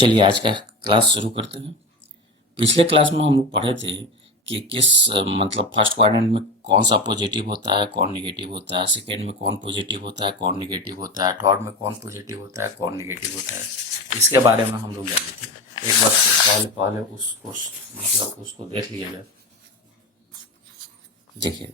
चलिए आज का क्लास शुरू करते हैं। पिछले क्लास में हम लोग पढ़े थे कि किस मतलब फर्स्ट क्वाड्रेंट में कौन सा पॉजिटिव होता है, कौन नेगेटिव होता है, सेकेंड में कौन पॉजिटिव होता है, कौन नेगेटिव होता है, थर्ड में कौन पॉजिटिव होता है, कौन नेगेटिव होता है। इसके बारे में हम लोग जाने थे। एक बार पहले पहले उसको मतलब उसको देख लिया जाए। देखिए,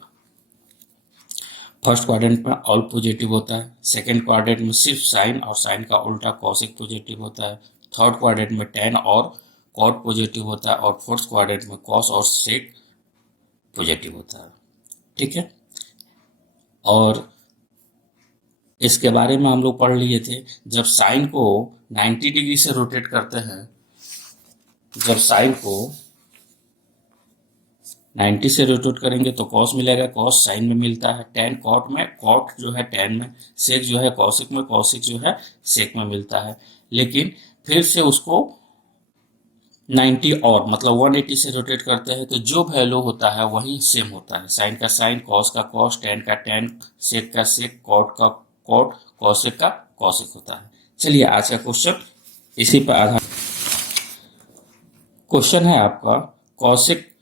फर्स्ट क्वाड्रेंट में ऑल पॉजिटिव होता है, सेकेंड क्वाड्रेंट में सिर्फ साइन और साइन का उल्टा कॉसिक पॉजिटिव होता है, थर्ड क्वाड्रेंट में टेन और कॉट पॉजिटिव होता है और फोर्थ क्वाड्रेंट में कॉस और सेक पॉजिटिव होता है। ठीक है। और इसके बारे में हम लोग पढ़ लिए थे। जब साइन को 90 डिग्री से रोटेट करते हैं, जब साइन को 90 से रोटेट करेंगे तो कॉस मिलेगा, कॉस साइन में मिलता है, टेन कॉट में, कॉट जो है टेन में, सेक जो है कॉसिक में, कॉसिक जो है सेक में मिलता है। लेकिन फिर से उसको 90 और मतलब 180 से रोटेट करते हैं तो जो वैल्यू होता है वही सेम होता है। साइन का साइन, कॉस का कॉस, टेन का टेन, सेक का सेक, कॉट का कॉट, कॉसिक का कॉसिक होता है। चलिए आज का क्वेश्चन इसी पर आधार क्वेश्चन है आपका। Cosec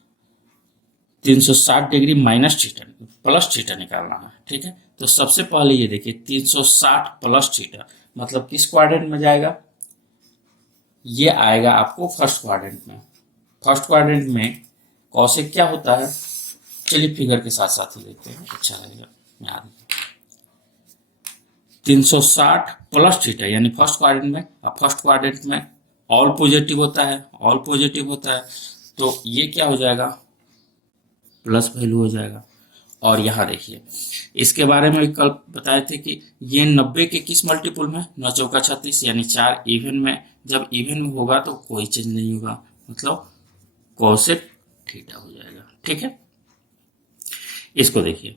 360 degree minus theta plus theta निकालना है। ठीक है, तो सबसे पहले ये देखिए 360 प्लस थीटा मतलब किस क्वाड्रेंट में जाएगा? ये आएगा आपको फर्स्ट क्वाड्रेंट में। फर्स्ट क्वाड्रेंट में कॉसेक क्या होता है? चलिए फिगर के साथ साथ ही देखते हैं, अच्छा रहेगा। यहाँ 360 प्लस थीटा यानी फर्स्ट क्वाड्रेंट में, अब फर्स्ट क्वाड्रेंट में ऑल पॉजिटिव होता है, ऑल पॉजिटिव होता है तो ये क्या हो जाएगा? प्लस वैल्यू हो जाएगा। और यहाँ देखिए, इसके बारे में कल बताए थे कि ये 90 के किस मल्टीपुल में? 9 चौका 36 यानी 4 इवन में। जब इवन में होगा तो कोई चेंज नहीं होगा, मतलब कोसेक थीटा हो जाएगा। ठीक है, इसको देखिए,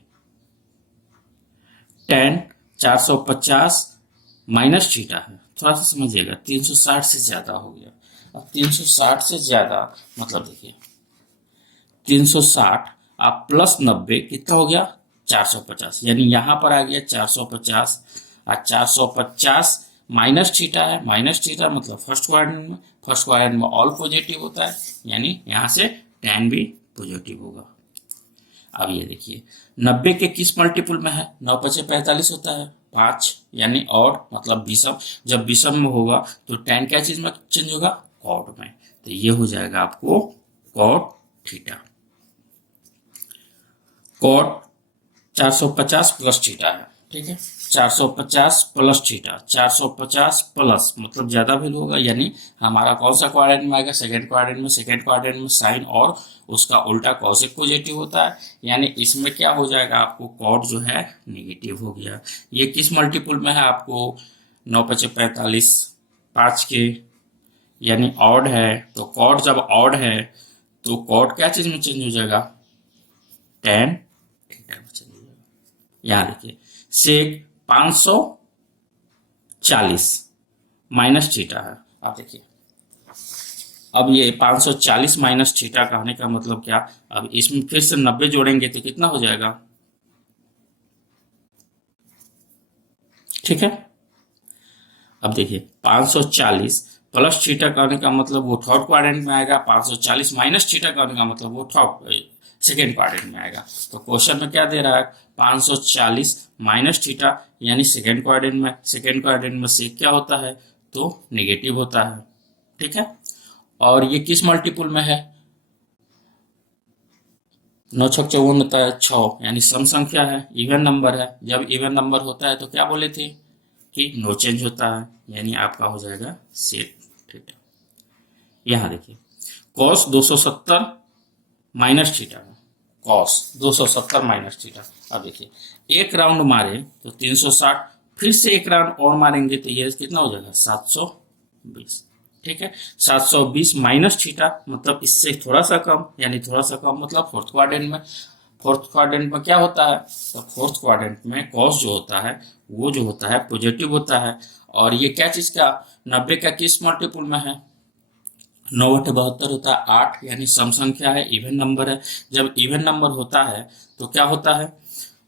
टेन 450 माइनस थीटा है, थोड़ा सा समझिएगा, 360 से ज्यादा हो गया। अब 360 से ज्यादा मतलब देखिए 360 आप प्लस 90 कितना हो गया? 450 यानी यहां पर आ गया 450 और 450 माइनस थीटा है। माइनस थीटा मतलब फर्स्ट क्वाड्रेंट में, फर्स्ट क्वाड्रेंट में ऑल पॉजिटिव होता है यानी यहां से टेन भी पॉजिटिव होगा। अब ये देखिए 90 के किस मल्टीपुल में है? 9 पचे 45 होता है, 5 यानी और मतलब विषम। जब विषम में होगा तो टेन क्या चीज में चेंज होगा? कॉट में। तो ये हो जाएगा आपको cot theta. Cot 450 plus theta है। ठीक है, 450 प्लस थीटा, 450 प्लस मतलब ज्यादा वैल्यू होगा यानी हमारा कौन सा क्वाड्रेंट में आएगा? सेकेंड क्वाड्रेंट में। सेकेंड क्वाड्रेंट में साइन और उसका उल्टा कॉसिक पॉजिटिव होता है यानी इसमें क्या हो जाएगा? आपको कॉट जो है नेगेटिव हो गया। ये किस मल्टीपुल में है? आपको 9 पचे 45 5 के यानी ऑड है, तो कॉट जब ऑड है तो कॉट क्या चीज में चेंज हो जाएगा? टेन थीटा में चेंज हो जाएगा। यहाँ देखिए सेक 540 माइनस थीटा है। आप देखिए, अब ये 540 माइनस थीटा कहने का मतलब क्या? अब इसमें फिर से 90 जोड़ेंगे तो कितना हो जाएगा? ठीक है, अब देखिए 540 प्लस थीटा कहने का मतलब वो थर्ड क्वाड्रेंट में आएगा, 540 माइनस थीटा कहने का मतलब वो थर्ड सेकेंड क्वाड्रेंट में आएगा। तो क्वेश्चन में क्या दे रहा है? 540 माइनस थीटा यानी सेकेंड क्वाड्रेंट में। सेकेंड क्वाड्रेंट में से क्या होता है? तो नेगेटिव होता है। ठीक है, और ये किस मल्टीपुल में है? 9 छक 54 होता है 6 यानी सम संख्या है, इवन नंबर है। जब इवन नंबर होता है तो क्या बोले थे कि नो चेंज होता है यानी आपका हो जाएगा सेक थीटा। यहाँ देखिए cos 270 minus theta, cos 270 minus theta. अब देखिए एक राउंड मारे तो 360, फिर से एक राउंड और मारेंगे तो ये कितना हो जाएगा? 720। ठीक है, 720 माइनस थीटा मतलब इससे थोड़ा सा कम, यानी थोड़ा सा कम मतलब फोर्थ क्वाड्रेंट में। फोर्थ क्वाड्रेंट में क्या होता है? तो फोर्थ क्वाड्रेंट में कॉस जो होता है वो जो होता है पॉजिटिव होता है। और ये क्या चीज का? 90 का किस मल्टीपुल में है? 9/72 होता है 8 यानी सम संख्या है, इवन नंबर है। जब इवन नंबर होता है तो क्या होता है?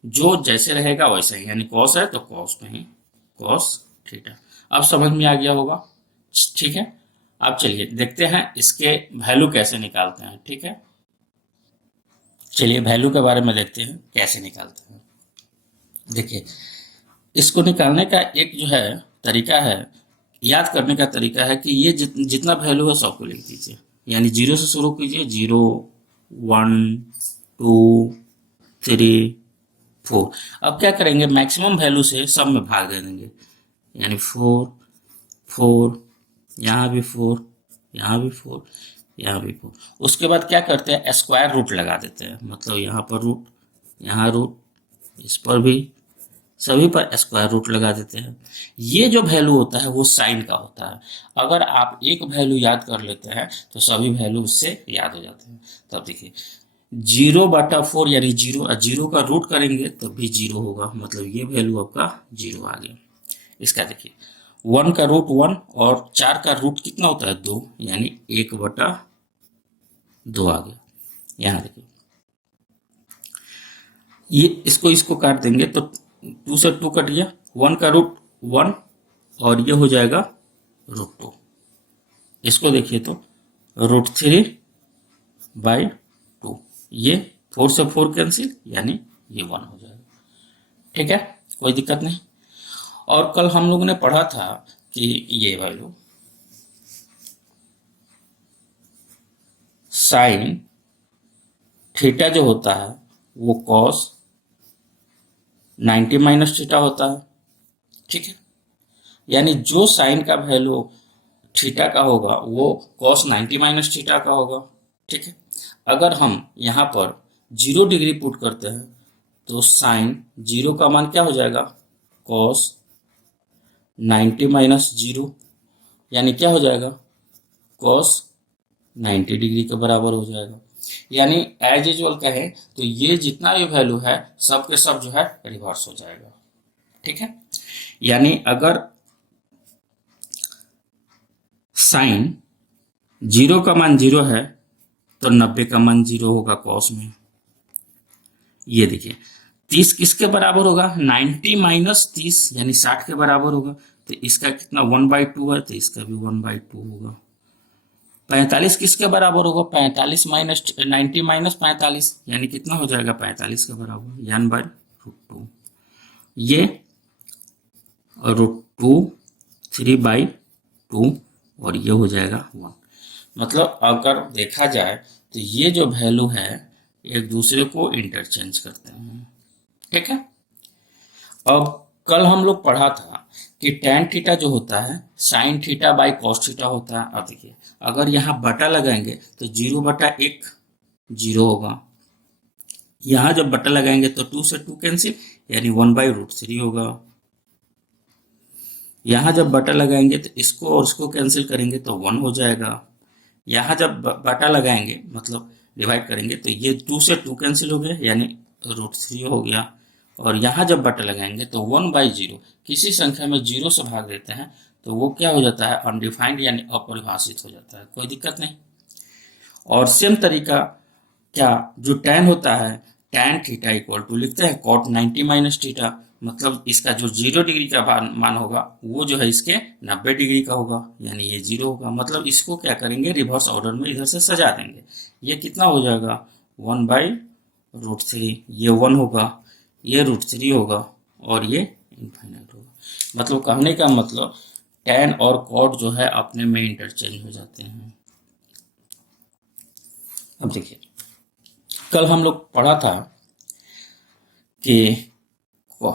जो जैसे रहेगा वैसे ही, यानी कॉस है तो कॉस में ही कॉस थीटा। अब समझ में आ गया होगा। ठीक है, अब चलिए देखते हैं इसके वैल्यू कैसे निकालते हैं। ठीक है, चलिए वैल्यू के बारे में देखते हैं कैसे निकालते हैं। देखिए, इसको निकालने का एक जो है तरीका है, याद करने का तरीका है कि ये जितना वैल्यू है सबको लिख दीजिए, यानी जीरो से शुरू कीजिए, 0 1 2 3 4। अब क्या करेंगे, मैक्सिमम वैल्यू से सब में भाग दे देंगे, यानी 4 4, यहाँ भी 4, यहाँ भी 4, यहाँ भी 4। उसके बाद क्या करते हैं, स्क्वायर रूट लगा देते हैं, मतलब यहाँ पर रूट, यहाँ रूट, इस पर भी, सभी पर स्क्वायर रूट लगा देते हैं। ये जो वैल्यू होता है वो साइन का होता है। अगर आप एक वैल्यू याद कर लेते हैं तो सभी वैल्यू उससे याद हो जाते हैं। तब देखिए 0/4 यानी जीरो, जीरो का रूट करेंगे तब भी जीरो होगा, मतलब ये वैल्यू आपका जीरो आ गया। इसका देखिए 1 का रूट 1 और 4 का रूट कितना होता है 2, यानी 1/2 आ गया। यहाँ देखिए ये इसको काट देंगे तो 2 से 2 कट गया, 1 का रूट 1 और ये हो जाएगा √2। इसको देखिए तो √3/2, ये 4 से 4 कैंसिल, यानी ये 1 हो जाएगा। ठीक है, कोई दिक्कत नहीं। और कल हम लोगों ने पढ़ा था कि ये वैल्यू साइन थीटा जो होता है वो कॉस 90 माइनस थीटा होता है। ठीक है, यानी जो साइन का वैल्यू थीटा का होगा वो कॉस 90 माइनस थीटा का होगा। ठीक है, अगर हम यहाँ पर 0 डिग्री पुट करते हैं तो साइन 0 का मान क्या हो जाएगा, कॉस 90 माइनस 0, यानी क्या हो जाएगा, कॉस 90 डिग्री के बराबर हो जाएगा। यानी एज यूजुअल कहें तो ये जितना भी वैल्यू है सब के सब जो है रिवर्स हो जाएगा। ठीक है, यानी अगर साइन 0 का मान 0 है तो 90 का मान 0 होगा कॉस में। ये देखिए 30 किसके बराबर होगा, 90 माइनस 30 यानी 60 के बराबर होगा। तो इसका कितना 1/2 है, तो इसका भी 1/2 होगा। 45 किसके बराबर होगा, 45 माइनस 90 माइनस 45 यानी कितना हो जाएगा 45 के बराबर, यानी √2। ये √2 3/2 और ये हो जाएगा 1। मतलब अगर देखा जाए तो ये जो वैल्यू है एक दूसरे को इंटरचेंज करते हैं। ठीक है, अब कल हम लोग पढ़ा था कि tan थीटा जो होता है sin theta by cos theta होता है। अब देखिए अगर यहाँ बटा लगाएंगे तो 0/1 0 होगा, यहाँ जब बटा लगाएंगे तो 2 से 2 कैंसिल, यानी 1/√3 होगा। यहाँ जब बटा लगाएंगे तो इसको और इसको कैंसिल करेंगे तो 1 हो जाएगा। यहाँ जब बटा लगाएंगे मतलब डिवाइड करेंगे तो ये 2 से 2 कैंसिल हो गया, यानी √3 हो गया। और यहाँ जब बटा लगाएंगे तो 1/0, किसी संख्या में 0 से भाग देते हैं तो वो क्या हो जाता है, अनडिफाइंड यानी अपरिभाषित हो जाता है, कोई दिक्कत नहीं। और सेम तरीका क्या जो tan होता है, tan थीटा इक्वल टू लिखते हैं cot 90 माइनस थीटा, मतलब इसका जो 0 डिग्री का मान होगा वो जो है इसके 90 डिग्री का होगा, यानी ये 0 होगा। मतलब इसको क्या करेंगे, रिवर्स ऑर्डर में इधर से सजा देंगे। ये कितना हो जाएगा 1/√3, ये 1 होगा, ये √3 होगा और ये इनफाइनाइट होगा। मतलब कहने का मतलब tan और cot जो है अपने में इंटरचेंज हो जाते हैं। अब देखिए कल हम लोग पढ़ा था कि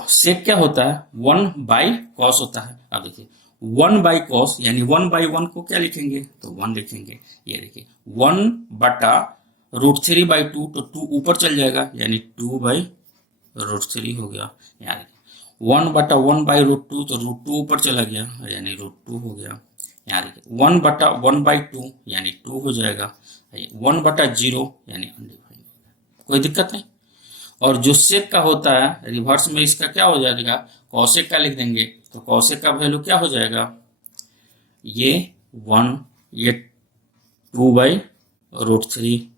सेक क्या होता है, 1/cos होता है। अब देखिए 1/cos यानी 1/1 को क्या लिखेंगे, तो 1 लिखेंगे। ये देखिए 1/√3/2 तो 2 ऊपर चल जाएगा, यानी 2/√3 हो गया। यहाँ देखिए 1/1/√2 तो √2 ऊपर चला गया, यानी √2 हो गया। यहाँ देखिए 1/1/2 यानी 2 हो जाएगा। 1/0 यानी अनडिफाइंड, कोई दिक्कत नहीं। और जो सेक का होता है रिवर्स में इसका क्या हो जाएगा, कौशिक का लिख देंगे, तो कौशिक का वैल्यू क्या हो जाएगा, ये 1, ये 2/√3,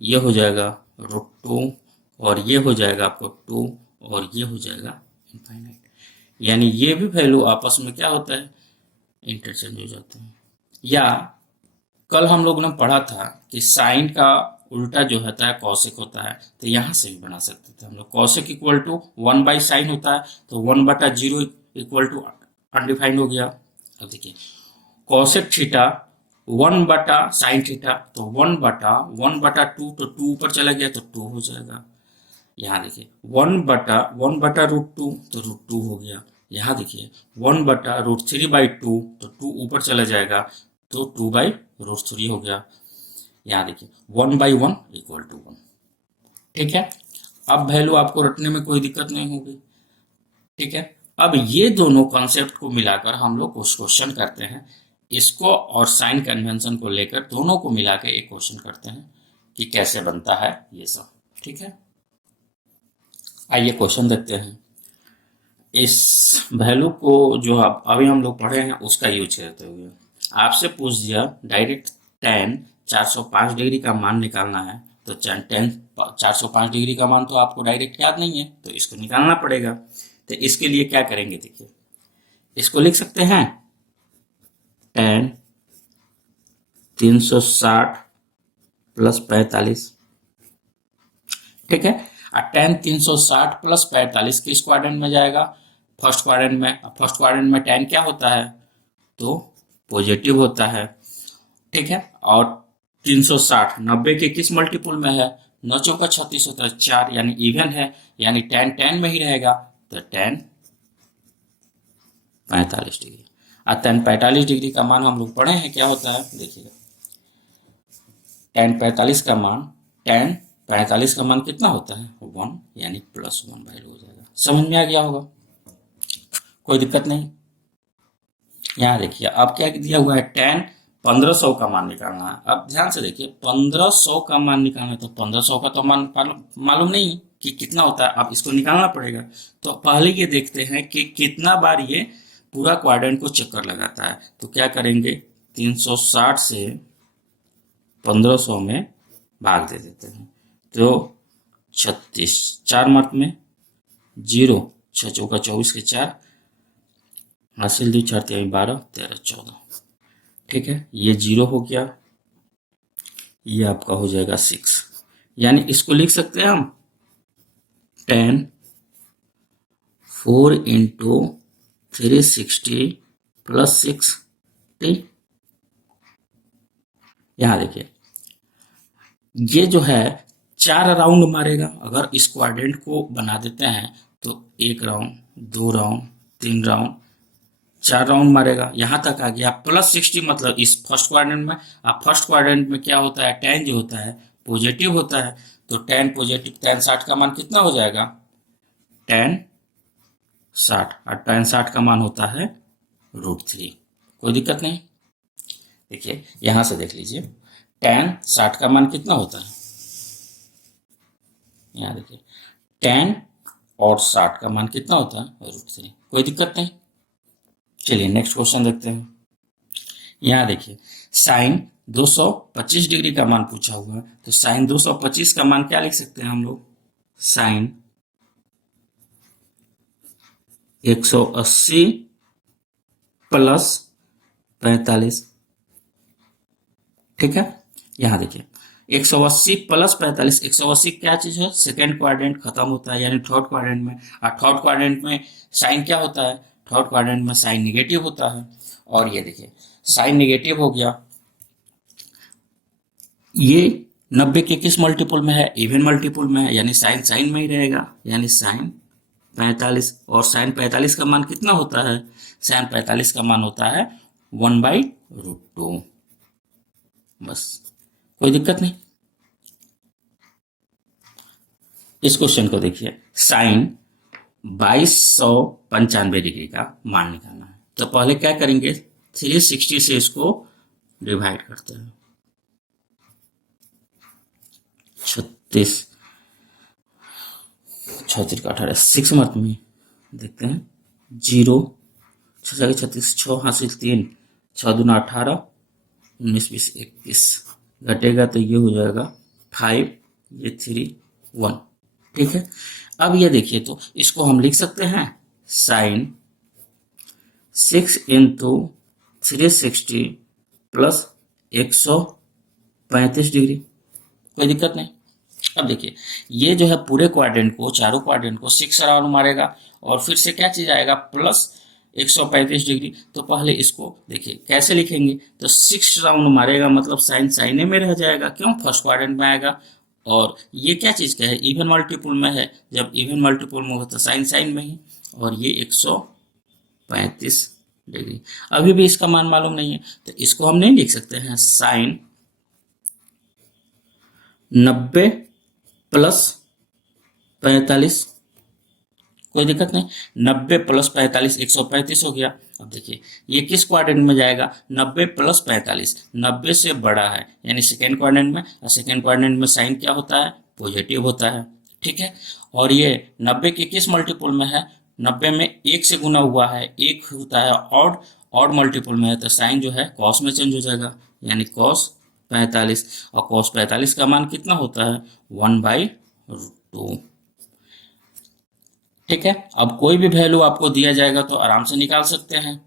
ये हो जाएगा √2 और ये हो जाएगा आपको 2 और ये हो जाएगा इनफाइनाइट। यानी ये भी वैल्यू आपस में क्या होता है, इंटरचेंज हो जाते हैं। या कल हम लोगों ने पढ़ा था कि साइन का उल्टा जो होता है कॉसेक होता है, तो यहाँ से भी बना सकते थे हम लोग। कॉसेक इक्वल टू 1/sin होता है, तो 1/0 इक्वल टू अनडिफाइंड हो गया। अब देखिए कॉसेक थीटा 1/sin थीटा, तो 1/1/2, तो 2 ऊपर चला गया तो 2 हो जाएगा। यहाँ देखिए 1/√2, तो √2 हो गया। यहाँ देखिए 1/√3/2, तो 2 ऊपर चला जाएगा तो 2/√3 हो गया। यहाँ देखिए 1/1 इक्वल टू 1। ठीक है, अब वैल्यू आपको रटने में कोई दिक्कत नहीं होगी। ठीक है, अब ये दोनों कॉन्सेप्ट को मिलाकर हम लोग कुछ क्वेश्चन करते हैं। इसको और साइन कन्वेंशन को लेकर दोनों को मिला के एक क्वेश्चन करते हैं कि कैसे बनता है ये सब। ठीक है, आइए क्वेश्चन देखते हैं। इस वैल्यू को जो आप अभी हम लोग पढ़े हैं उसका यूज करते हुए आपसे पूछ दिया डायरेक्ट tan 405 डिग्री का मान निकालना है, तो tan 405 डिग्री का मान तो आपको डायरेक्ट याद नहीं है, तो इसको निकालना पड़ेगा। तो इसके लिए क्या करेंगे, देखिए इसको लिख सकते हैं tan 360 प्लस 45। ठीक है, और tan 360 प्लस 45 किस क्वाड्रेंट में जाएगा, फर्स्ट क्वाड्रेंट में। फर्स्ट क्वाड्रेंट में tan क्या होता है, तो पॉजिटिव होता है। ठीक है, और 360 90 के किस मल्टीपुल में है, 9 चौका 36 होता है 4, यानी इवन है, यानी tan में ही रहेगा, तो tan 45 डिग्री। और tan 45 डिग्री का मान हम लोग पढ़े हैं क्या होता है, देखिएगा tan 45 का मान, tan 45 का मान कितना होता है 1, यानी +1 वैल्यू हो जाएगा। समझ में आ गया होगा, कोई दिक्कत नहीं। यहाँ देखिए अब क्या दिया हुआ है, tan 1500 का मान निकालना है। अब ध्यान से देखिए 1500 का मान निकालना है, तो 1500 का तो मान मालूम नहीं कि कितना होता है, अब इसको निकालना पड़ेगा। तो पहले ये देखते हैं कि कितना बार ये पूरा क्वाड्रेंट को चक्कर लगाता है। तो क्या करेंगे, 360 से 1500 में भाग दे देते हैं, तो 36 4 मत में 0, 6 चौका 24 के 4, हासिल 2 4 3 12 13 14। ठीक है, ये 0 हो गया, ये आपका हो जाएगा 6, यानी इसको लिख सकते हैं हम tan 4 इंटू 360 प्लस 60। यहाँ देखिए ये जो है 4 राउंड मारेगा। अगर इस क्वाड्रेंट को बना देते हैं तो 1 राउंड, 2 राउंड, 3 राउंड, 4 राउंड मारेगा, यहाँ तक आ गया। प्लस 60 मतलब इस फर्स्ट क्वाड्रेंट में। अब फर्स्ट क्वाड्रेंट में क्या होता है, tan जो होता है पॉजिटिव होता है, तो tan पॉजिटिव, tan 60 का मान कितना हो जाएगा, tan 60, और tan 60 का मान होता है √3। कोई दिक्कत नहीं। देखिए यहाँ से देख लीजिए tan 60 का मान कितना होता है, यहाँ देखिए tan और 60 का मान कितना होता है √3। कोई दिक्कत नहीं। चलिए नेक्स्ट क्वेश्चन देखते हैं। यहाँ देखिए साइन 225 डिग्री का मान पूछा हुआ है, तो साइन 225 का मान क्या लिख सकते हैं हम लोग, साइन 180 प्लस 45। ठीक है, यहाँ देखिए 180 प्लस 45, 180 क्या चीज है, सेकेंड क्वाड्रेंट खत्म होता है, यानी थर्ड क्वाड्रेंट में। और थर्ड क्वाड्रेंट में साइन क्या होता है, थर्ड क्वाड्रेंट में साइन निगेटिव होता है। और ये देखिए साइन निगेटिव हो गया, ये 90 के किस मल्टीपुल में है, इवन मल्टीपुल में है, यानी साइन साइन में ही रहेगा, यानी साइन 45। और साइन 45 का मान कितना होता है, साइन 45 का मान होता है 1/√2। बस, कोई दिक्कत नहीं। इस क्वेश्चन को देखिए, साइन 2295 डिग्री का मान निकालना है। तो पहले क्या करेंगे, 360 से इसको डिवाइड करते हैं, 36 36 का 18, 6 मत में देखते हैं, 0 6 36, 6 हासिल 3, 6 दूना 18, 19 20 21 घटेगा तो ये हो जाएगा 5, ये 3 1। ठीक है, अब ये देखिए तो इसको हम लिख सकते हैं साइन 6 इंटू 360 प्लस 135 डिग्री, कोई दिक्कत नहीं। अब देखिए ये जो है पूरे क्वाड्रेंट को, चारों क्वाड्रेंट को 6 राउंड मारेगा और फिर से क्या चीज आएगा प्लस 135 डिग्री। तो पहले इसको देखिए कैसे लिखेंगे, तो 6 राउंड मारेगा मतलब साइन साइने में रह जाएगा, क्यों, फर्स्ट क्वाड्रेंट में आएगा। और ये क्या चीज का है, इवन मल्टीपल में है, जब इवन मल्टीपल में होता है साइन साइन में ही, और ये 135 डिग्री। अभी भी इसका मान मालूम नहीं है तो इसको हम नहीं लिख सकते हैं साइन 90 प्लस 45, कोई दिक्कत नहीं। 90 प्लस 45 135 हो गया। अब देखिए ये किस क्वाड्रेंट में जाएगा, 90 प्लस 45 90 से बड़ा है यानी सेकेंड क्वाड्रेंट में, और सेकेंड क्वाड्रेंट में साइन क्या होता है, पॉजिटिव होता है, ठीक है। और ये 90 के किस मल्टीपल में है, 90 में 1 से गुना हुआ है, 1 होता है ऑड, ऑड मल्टीपल में है तो साइन जो है कॉस में चेंज हो जाएगा, यानी कॉस 45, और कॉस 45 का मान कितना होता है 1/2, ठीक है। अब कोई भी वैल्यू आपको दिया जाएगा तो आराम से निकाल सकते हैं।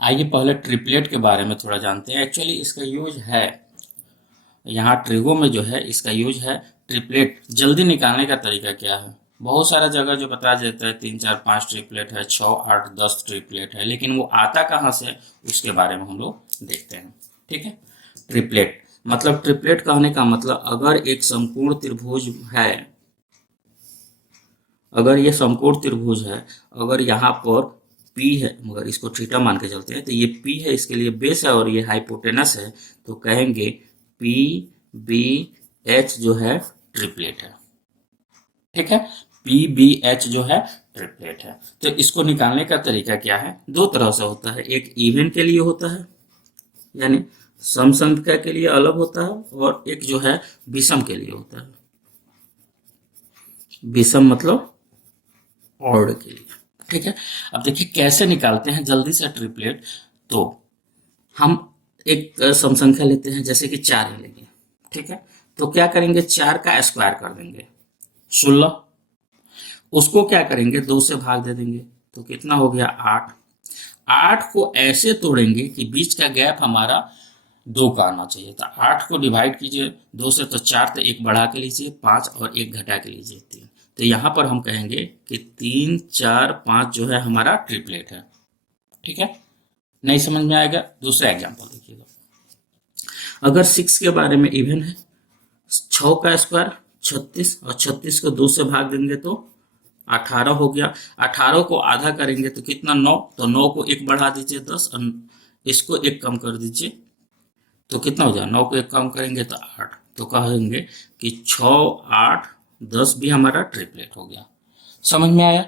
आइए पहले ट्रिपलेट के बारे में थोड़ा जानते हैं। एक्चुअली इसका यूज है यहाँ ट्रिगो में जो है, इसका यूज है ट्रिपलेट जल्दी निकालने का तरीका क्या है। बहुत सारा जगह जो बता देता है 3 4 5 ट्रिपलेट है, 6 8 10 ट्रिपलेट है, लेकिन वो आता कहाँ से उसके बारे में हम लोग देखते हैं, ठीक है। ट्रिपलेट मतलब, ट्रिपलेट कहने का मतलब अगर एक समकोण त्रिभुज है, अगर ये समकोण त्रिभुज है, अगर यहाँ पर P है, मगर इसको थीटा मान के चलते हैं, तो ये P है, इसके लिए बेस है और ये हाइपोटेनस है, तो कहेंगे P B H जो है ट्रिपलेट है, ठीक है। P B H जो है ट्रिपलेट है। तो इसको निकालने का तरीका क्या है, दो तरह से होता है, एक इवन के लिए होता है यानी सम संख्या के लिए अलग होता है, और एक जो है विषम के लिए होता है। विषम मतलब ऑड के लिए, ठीक है। अब देखिए कैसे निकालते हैं जल्दी से ट्रिपलेट। तो हम एक सम संख्या लेते हैं, जैसे कि 4 ही लेंगे, ठीक है। तो क्या करेंगे, 4 का स्क्वायर कर देंगे 16, उसको क्या करेंगे 2 से भाग दे देंगे, तो कितना हो गया 8। 8 को ऐसे तोड़ेंगे कि बीच का गैप हमारा 2 का आना चाहिए, तो 8 को डिवाइड कीजिए 2 से, तो 4, तो 1 बढ़ा के लीजिए 5 और 1 घटा के लीजिए 3, तो यहाँ पर हम कहेंगे कि 3 4 5 जो है हमारा ट्रिपलेट है, ठीक है। नहीं समझ में आएगा, दूसरा एग्जांपल देखिएगा। अगर 6 के बारे में इवन है, 6 का स्क्वायर 36, और 36 को 2 से भाग देंगे तो 18 हो गया। 18 को आधा करेंगे तो कितना 9, तो 9 को 1 बढ़ा दीजिए 10, और इसको 1 कम कर दीजिए तो कितना हो जाए, 9 को 1 कम करेंगे तो 8, तो कहेंगे कि 6 8 10 भी हमारा ट्रिपलेट हो गया। समझ में आया,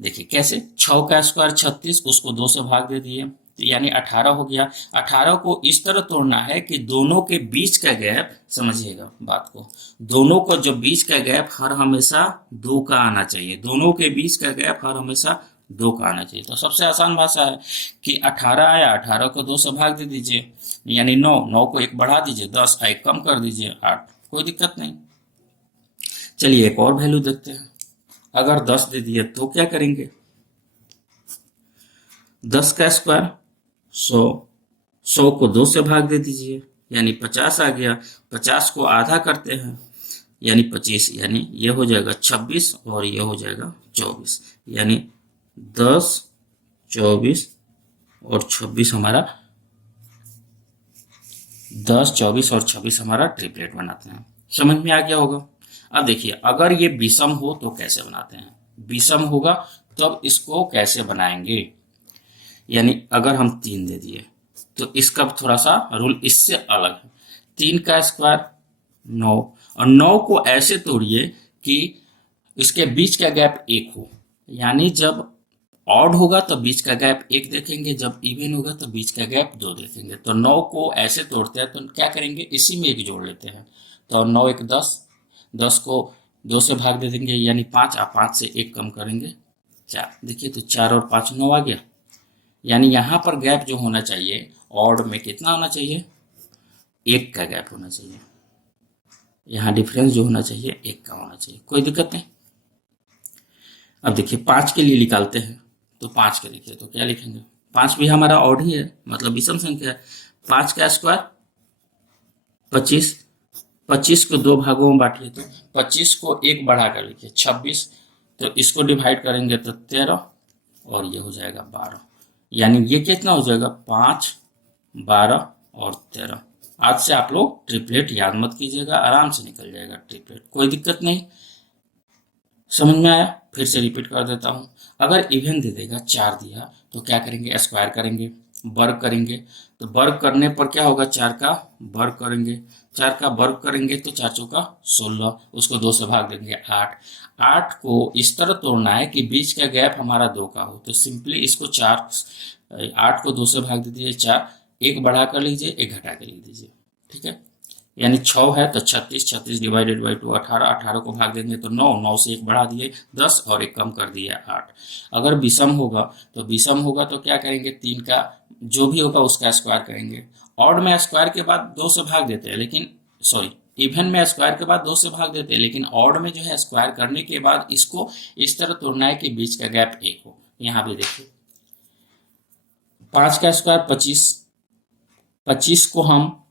देखिए कैसे, 6 का स्क्वायर 36, उसको 2 से भाग दे दिए, तो यानी 18 हो गया। 18 को इस तरह तोड़ना है कि दोनों के बीच का गैप, समझिएगा बात को, दोनों को जो बीच का गैप हर हमेशा 2 का आना चाहिए, दोनों के बीच का गैप हर हमेशा 2 का आना चाहिए। तो सबसे आसान भाषा है कि 18 आया, 18 को 2 से भाग दे दीजिए, यानी 9, 9 को 1 बढ़ा दीजिए 10, 1 कम कर दीजिए 8, कोई दिक्कत नहीं। चलिए एक और वैल्यू देखते हैं। अगर 10 दे दिए तो क्या करेंगे, 10 का स्क्वायर 100, 100 को 2 से भाग दे दीजिए यानी 50 आ गया। 50 को आधा करते हैं यानी 25, यानी ये हो जाएगा 26 और ये हो जाएगा 24, यानी 10 24 और 26 हमारा 10 24 और 26 हमारा ट्रिपलेट बनाते हैं। समझ में आ गया होगा। अब देखिए अगर ये विषम हो तो कैसे बनाते हैं, विषम होगा तब इसको कैसे बनाएंगे, यानी अगर हम 3 दे दिए तो इसका थोड़ा सा रूल इससे अलग है। 3 का स्क्वायर 9, और 9 को ऐसे तोड़िए कि इसके बीच का गैप 1 हो, यानी जब ऑड होगा तो बीच का गैप 1 देखेंगे, जब इवन होगा तो बीच का गैप 2 देखेंगे। तो 9 को ऐसे तोड़ते हैं तो क्या करेंगे, इसी में 1 जोड़ लेते हैं, तो 9 1 10, 10 को 2 से भाग दे देंगे यानी 5, आप 5 से 1 कम करेंगे 4, देखिए तो 4 और 5 9 आ गया। यानी यहाँ पर गैप जो होना चाहिए ऑड में कितना होना चाहिए, 1 का गैप होना चाहिए, यहाँ डिफरेंस जो होना चाहिए 1 का होना चाहिए, कोई दिक्कत नहीं। अब देखिए 5 के लिए निकालते हैं, तो 5 के देखिए तो क्या लिखेंगे, 5 भी हमारा ऑड ही है मतलब विषम संख्या है, 5 का स्क्वायर 25, 25 को 2 भागों में बांटिए तो 25 को 1 बढ़ा कर लिखिए 26, तो इसको डिवाइड करेंगे तो 13 और ये हो जाएगा 12, यानी ये कितना हो जाएगा 5, 12 और 13। आज से आप लोग ट्रिपलेट याद मत कीजिएगा, आराम से निकल जाएगा ट्रिपलेट, कोई दिक्कत नहीं। समझ में आया? फिर से रिपीट कर देता हूँ। अगर इवन दे देगा 4 दिया तो क्या करेंगे, स्क्वायर करेंगे, वर्ग करेंगे। तो वर्ग करने पर क्या होगा, 4 का वर्ग करेंगे, 4 का वर्ग करेंगे तो 4 चौका 16, उसको 2 से भाग देंगे 8। 8 को इस तरह तोड़ना है कि बीच का गैप हमारा 2 का हो, तो सिंपली इसको 8 को 2 से भाग दे दीजिए 4, एक बढ़ा कर लीजिए, एक घटा कर लिख दीजिए, ठीक है। यानी 6 है तो 36, 36 डिवाइडेड बाई 2 18, 18 को भाग देंगे तो 9, 9 से एक बढ़ा दिए 10 और एक कम कर दिए 8। अगर विषम होगा तो क्या करेंगे, 3 का जो भी होगा उसका स्क्वायर करेंगे। ऑड में स्क्वायर के बाद 2 से भाग देते हैं, लेकिन सॉरी इवन में स्क्वायर के बाद 2 से भाग देते हैं, लेकिन ऑड में जो है स्क्वायर करने के बाद इसको इस तरह तोड़ना है कि बीच का गैप 1 हो। यहाँ भी देखिए 5 का स्क्वायर 25, 25 को हम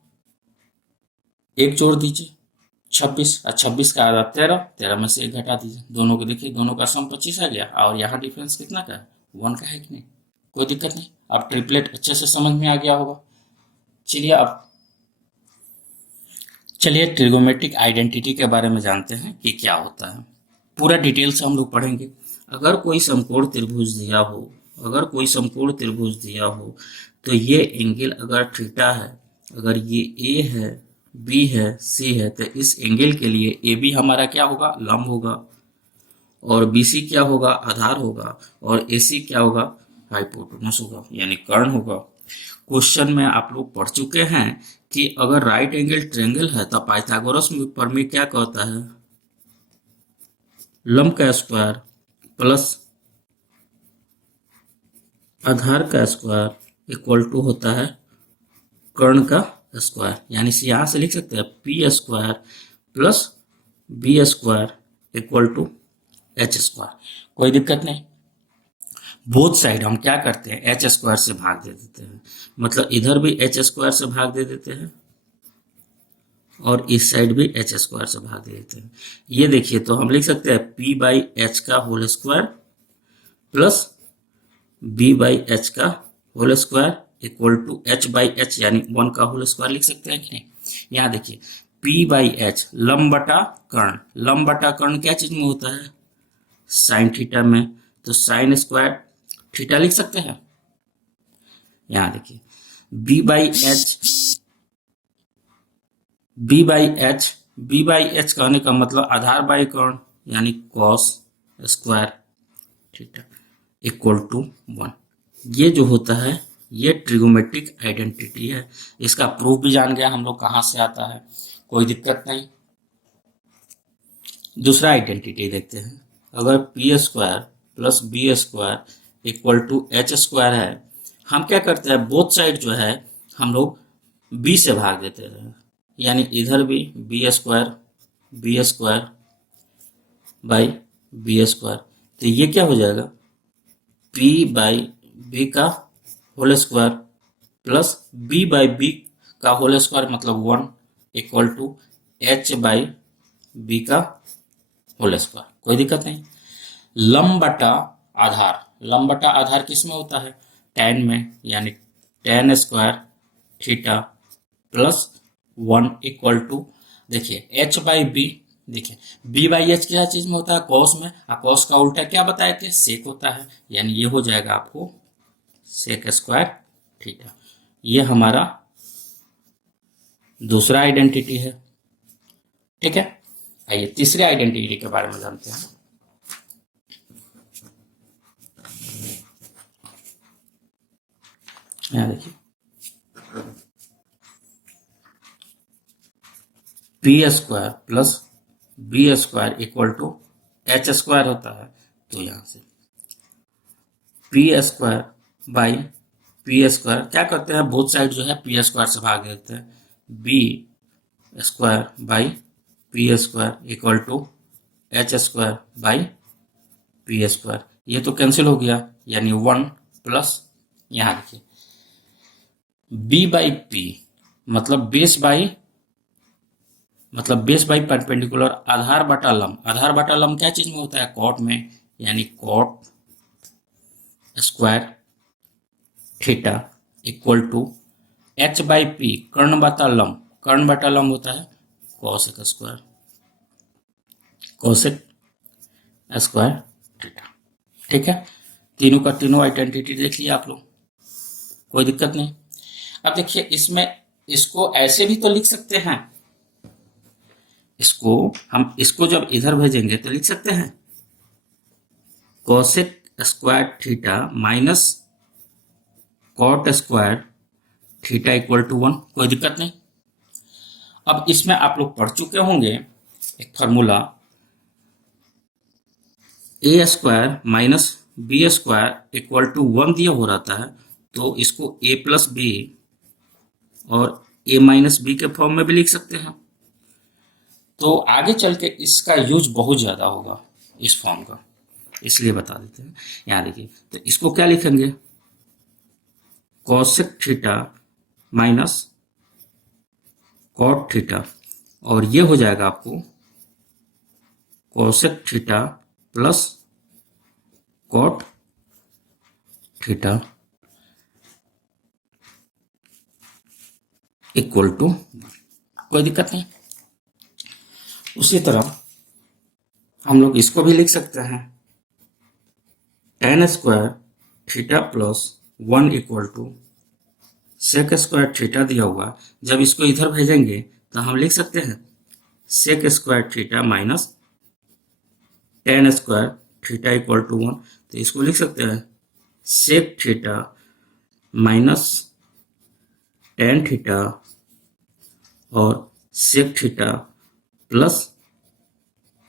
एक जोड़ दीजिए 26, और 26 का आधा 13, 13 में से एक घटा दीजिए, दोनों को देखिए, दोनों का सम 25 आ गया, और यहाँ डिफरेंस कितना का है, 1 का है कि नहीं, कोई दिक्कत नहीं। अब ट्रिपलेट अच्छे से समझ में आ गया होगा। चलिए अब ट्रिगोमेट्रिक आइडेंटिटी के बारे में जानते हैं कि क्या होता है। पूरा डिटेल से हम लोग पढ़ेंगे। अगर कोई समकोण त्रिभुज दिया हो, तो ये एंगल अगर थीटा है, अगर ये ए है, बी है, सी है, तो इस एंगल के लिए ए बी हमारा क्या होगा, लंब होगा, और बी सी क्या होगा, आधार होगा, और ए सी क्या होगा, हाइपोटेनस होगा, यानी कर्ण होगा। क्वेश्चन में आप लोग पढ़ चुके हैं कि अगर राइट एंगल ट्रायंगल है तो पाइथागोरस प्रमेय क्या कहता है, लंब का स्क्वायर प्लस आधार का स्क्वायर इक्वल टू होता है कर्ण का स्क्वायर। यानी यहां से लिख सकते हैं P square plus B square equal to H square, कोई दिक्कत नहीं। बोथ साइड हम क्या करते हैं, एच स्क्वायर से भाग दे देते हैं, मतलब इधर भी एच स्क्वायर से भाग दे देते हैं और इस साइड भी एच स्क्वायर से भाग दे देते हैं। ये देखिए तो हम लिख सकते हैं पी बाई एच का whole square plus B by h का whole square equal to H by h, यानी 1 का होल स्क्वायर लिख सकते हैं कि नहीं। यहाँ देखिए पी बाई एच लंब बटा कर्ण, लंब बटा कर्ण क्या चीज में होता है, साइन थीटा में, तो साइन स्क्वायर थीटा लिख सकते हैं। यहाँ देखिए बी बाई एच कहने का मतलब आधार बाई कर्ण, यानी cos square theta equal to 1। ये जो होता है ये ट्रिगोमेट्रिक आइडेंटिटी है। इसका प्रूफ भी जान गया हम लोग कहाँ से आता है, कोई दिक्कत नहीं। दूसरा आइडेंटिटी देखते हैं। अगर P square plus B square equal to H square है, हम क्या करते हैं, बोथ साइड जो है हम लोग बी से भाग देते हैं, यानी इधर भी B square by B square, तो ये क्या हो जाएगा पी बाई बी का whole square plus B by B का होल स्क्वायर मतलब 1 equal to H by B का होल स्क्वायर, कोई दिक्कत नहीं। लंब बटा आधार किस में होता है, tan में, यानी tan square theta plus 1 equal to, देखिए एच बाई बी, देखिए बी बाई एच क्या चीज में होता है, कॉस में, और कॉस का उल्टा क्या बताए थे, सेक होता है, यानी ये हो जाएगा आपको सेक स्क्वायर थीटा। ये हमारा दूसरा आइडेंटिटी है, ठीक है। आइए तीसरे आइडेंटिटी के बारे में जानते हैं। यहाँ देखिए P square plus B square equal to H square होता है, तो यहाँ से P square by P square क्या करते हैं, बोथ साइड जो है पी स्क्वायर से भाग देते हैं, B square by P square equal to H square by P square, ये तो कैंसिल हो गया, यानी 1 प्लस यहाँ देखिए बी बाई पी मतलब बेस बाई परपेंडिकुलर, आधार बटा लंब। आधार बटा लंब क्या चीज में होता है? कॉट में, यानी cot square theta equal to H by p कर्ण बटा लंब। कर्ण बटा लंब होता है कॉसेक स्क्वायर थीटा। ठीक है, तीनों का तीनों आइडेंटिटी देख लिया आप लोग, कोई दिक्कत नहीं। अब देखिए इसमें इसको ऐसे भी तो लिख सकते हैं, इसको जब इधर भेजेंगे तो लिख सकते हैं cosec square theta minus cot square theta equal to 1, कोई दिक्कत नहीं। अब इसमें आप लोग पढ़ चुके होंगे एक formula, A square minus B square equal to 1 दिया हो रहता है, तो इसको ए प्लस बी और ए माइनस बी के फॉर्म में भी लिख सकते हैं। तो आगे चल के इसका यूज बहुत ज़्यादा होगा इस फॉर्म का, इसलिए बता देते हैं। यहाँ देखिए, तो इसको क्या लिखेंगे? Cosec theta minus cot theta, और ये हो जाएगा आपको cosec theta plus cot theta equal to, कोई दिक्कत नहीं। उसी तरह हम लोग इसको भी लिख सकते हैं tan square theta plus 1 equal to sec square theta दिया हुआ। जब इसको इधर भेजेंगे तो हम लिख सकते हैं sec square theta minus tan square theta equal to 1। तो इसको लिख सकते हैं sec theta minus tan theta और sec theta plus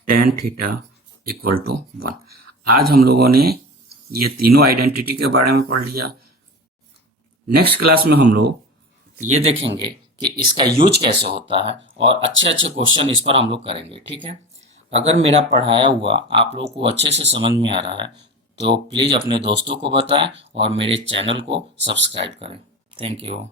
tan theta equal to 1। आज हम लोगों ने ये तीनों आइडेंटिटी के बारे में पढ़ लिया। नेक्स्ट क्लास में हम लोग ये देखेंगे कि इसका यूज कैसे होता है और अच्छे अच्छे क्वेश्चन इस पर हम लोग करेंगे। ठीक है, अगर मेरा पढ़ाया हुआ आप लोगों को अच्छे से समझ में आ रहा है तो प्लीज़ अपने दोस्तों को बताएं और मेरे चैनल को सब्सक्राइब करें। Thank you.